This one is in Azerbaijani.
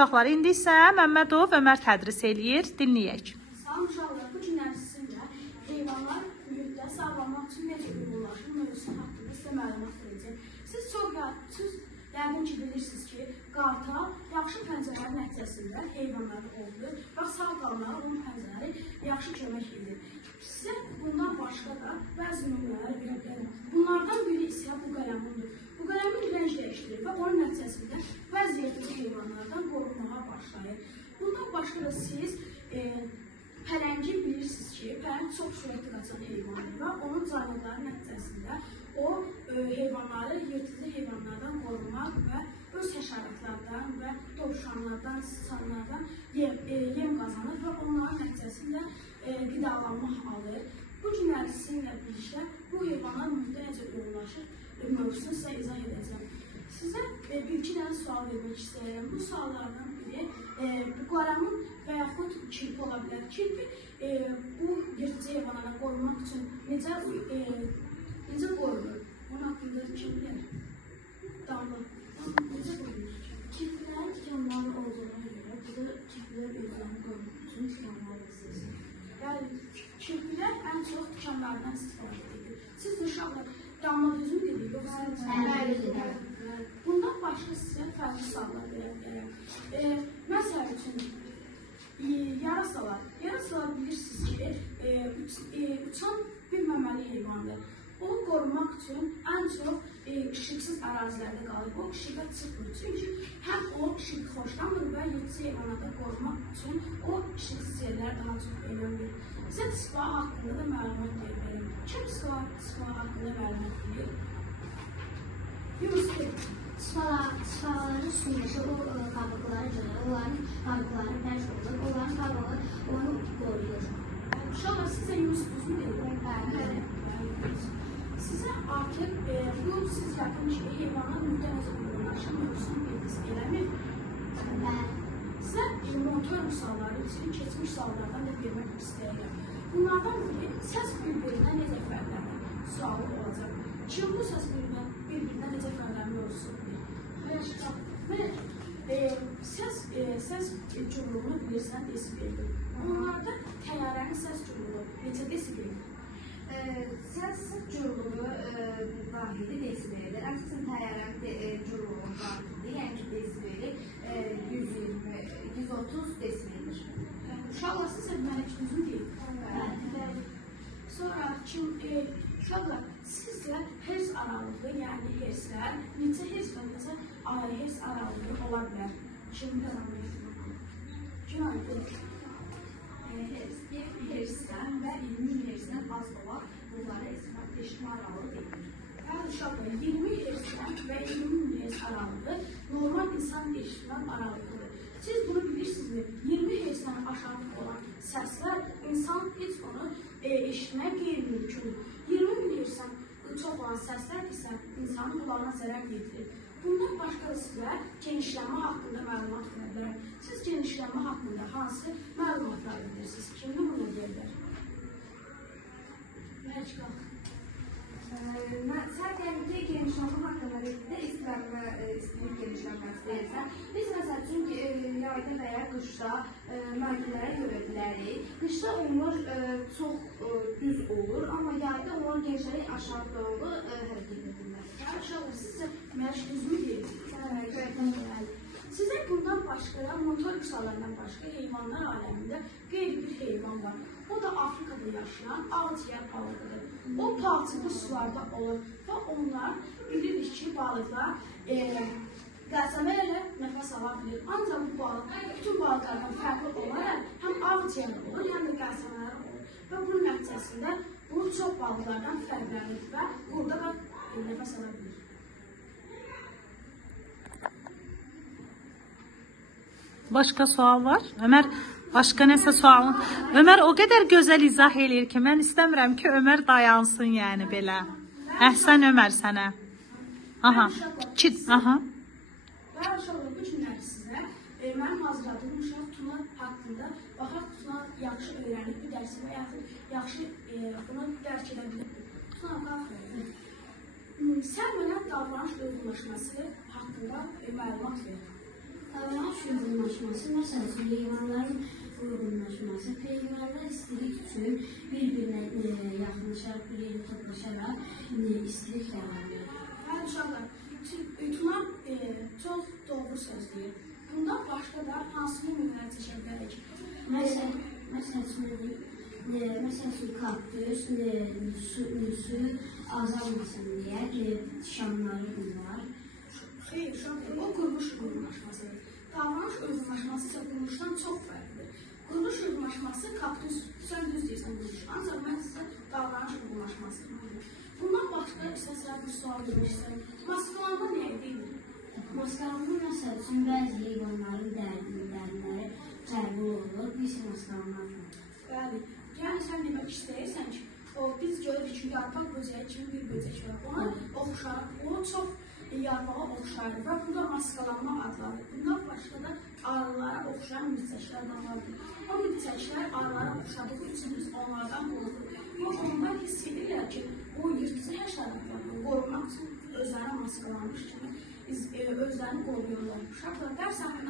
uşaqlar, indi isə Məmmədov Ömər tədris eləyir, dinləyək. Salam uşaqlar, bu günlər sizinlə heyvanlar mühitdə sağlamaq üçün necə uyğunlaşır mövzusu haqqında sizə məlumat verəcəm. Siz yəqin ki, bilirsiniz ki, qartal yaxşı pəncərələr nəticəsində heyvanlarda olur və sağ qalmağa onun pəncərələri yaxşı kömək edir. Sizə bundan başqa da bəzi nümunələr verə bilərəm. Bunlardan biri isə bu qələmundur. Bu qələmin rəng dəyişdirir və onun nəticəsində vəziyyətli heyvanlardan qorunmağa başlayır. Bundan başqa da siz pələngi bilirsiniz ki, pələng çox sürətli qaçan heyvandır və onun canlıları nəticəsində o heyvanları yırtıcı heyvanlardan qorumaq və öz həşəratlardan və dovşanlardan, sıçanlardan yem qazanır və onların nəticəsində qidalanmaq alır. Bu günləri sizinlə birlikdə bu heyvanlar mühitdə necə uyğunlaşır mövzusunu sizə izah edəcəm. Sizə bir-iki dənə sual vermək istəyirəm. Bu suallardan biri bu qələmun və yaxud kirpi ola bilər. Kirpi bu yırtıcı heyvanlardan qorumaq üçün necə qorunur? Onun haqqında kim bilir? Damla. Necə qorunur? Kirpilər tikanların olduğuna görə, bu da kirpilər özlərini qorumaq üçün tikanlar istəyir. Yəni, kirpilər ən çox tikanlardan istifadə edir. Siz uşaqlar damla düzmü dedik, yoxsa? Bundan başqa sizə fərqli suallar verə bilərəm. Məsəl üçün, yarasalar. Yarasalar bilirsiniz ki, uçan bir məməli heyvandır. Onu qorumaq üçün ən çox işıqsız ərazilərdə qalır. O işıqa çıxmır. Çünki həm o işıq xoşlanmır və yırtıcı heyvanlardan qorumaq üçün o işıqsız yerlər daha çox önəm verir. Sizə tısbağa haqqında da məlumat verir. Kim tısbağa haqqında məlumat verir? Yunus verir. Tısbağaların sürəşi o qabıqlara görə, onların qabıqları bərk olur, onların qabığı onu qoruyur. Uşaqlar, sizə Yunus düzmü verir? Sizə artıq bu siz yəqin ki, heyvanlar mühitdə necə uyğunlaşır mövzusunu bildiniz, eləmi? Sizə motor misalları üçün keçmiş suallardan da vermək istəyirəm. Bunlardan biri səs bir-birindən necə fərqlənir sualı olacaq. Kim bu səs bir-birindən necə fərqlənir mövzusu bilir? Səs cümlüğünü bilirsən, desibeldir. Onlarda təyyarənin səs cümlüğü necə desibeldir? Səs cümlüğü vahidi desibeldir. Əsasən təyyarənin cümlüğü vahidi, yəni ki, desibeli 120-130 desibeldir. Uşaqlar, sizə mənə düzmü deyil? Sonra, uşaqlar, sizlə hers aralığı, yəni herslər, neçə hers və neçə hers aralığı ola bilər? Kim qazanmışdır? Kim ayıdır? Bir hersdən və 20 hersdən az olan bunları eşitmə aralığı deyilir. Bəli, uşaqlar, 20 hersdən və 20 hers aralığı normal insan eşitmə aralığıdır. Siz bunu bilirsinizmi? 20 hersdən aşağı olan səslər insan heç onu eşitmək qeyri-mümkündür. 20 hersdən çox olan səslər isə insanın qulağına zərər yetirir. Bundan başqa da sizə genişlənmə haqqında məlumat verirlər. Siz genişlənmə haqqında hansı məlumatlar bilirsiniz? Kimdə bunu deyirlər? Mərc qalq. Sən yəni ki, genişlənmə haqqında dedikdə istilik genişlənməsi deyirsən. Biz məsəl üçün yayda və ya qışda müayinələrə görə bilərik. Qışda onlar çox düz olur, amma yayda onlar genişlənək aşağı doğru hərəkət edirlər. Uşaqlar, sizə mərc düzmü deyil? Sizə bundan başqa da motorik suallardan başqa heyvanlar aləmində qeyri bir heyvan var. O da Afrikada yaşayan ağciyər balıqıdır. O palçıqlı sularda olur və onlar bilirik ki, balıqlar qəlsəmələrlə nəfəs ala bilir. Ancaq bu balıq bütün balıqlardan fərqli olaraq həm ağciyər olur, həm də qəlsəmələr olur. Və bunun nəticəsində bu çox balıqlardan fərqlənir və burada da nəfəs ala bilir. Başqa sual var? Ömər, başqa nəsə sualın? Ömər o qədər gözəl izah eləyir ki, mən istəmirəm ki, Ömər dayansın, yəni belə. Əhsən Ömər sənə. Aha, aha. Bəli, uşaqlar, bu günləri sizə mənim hazırladığım uşaq Tuna haqqında baxaq Tuna yaxşı öyrənib bir dərsi və yaxud yaxşı bunu dərk edə bilir. Tuna, qalx. Sən mənə davranış uyğunlaşması haqqında məlumat ver. Davranış uyğunlaşması, məsəl üçün, heyvanların uyğunlaşması, heyvanlar istilik üçün bir-birinə yaxınlaşaraq, bir yerə toplaşaraq istilik yaranır. Bəli, uşaqlar, Tunar çox doğru söz deyir. Bundan başqa da hansı nümunələr çəkə bilərik? Məsəl üçün, kaktüs, su azalmasın deyə şamları bunlar. Xeyr, uşaqlar, o quruluş uyğunlaşmasıdır. Davranış uyğunlaşması isə quruluşdan çox fərqlidir. Quruluş uyğunlaşması kaktüs, sən düz deyirsən quruluş, ancaq mən sizə davranış uyğunlaşması deyirəm. Bundan başqa istəsələr bir sual vermək istəyirəm. Maskalanma nəyə deyilir? Maskalanma məsəl üçün bəzi heyvanların dərinləri fərqli olur, biz maskalanmaqdır. Bəli, yəni sən demək istəyirsən ki, biz görürük ki, yarpaq böcəyi kimi bir böcək var. Ona oxşar, o çox yarpağa oxşar və bu da maskalanma adlanır. Bundan başqa da arılara oxşayan milçəklər də vardır. O milçəklər arılara oxşadığı üçün biz onlardan qorxuruq. Yox, onlar hiss edirlər ki, o yırtıcı həşəratlardan qorunmaq üçün özləri maskalanmış kimi özlərini qoruyurlar. Uşaqlar, dərs haqqında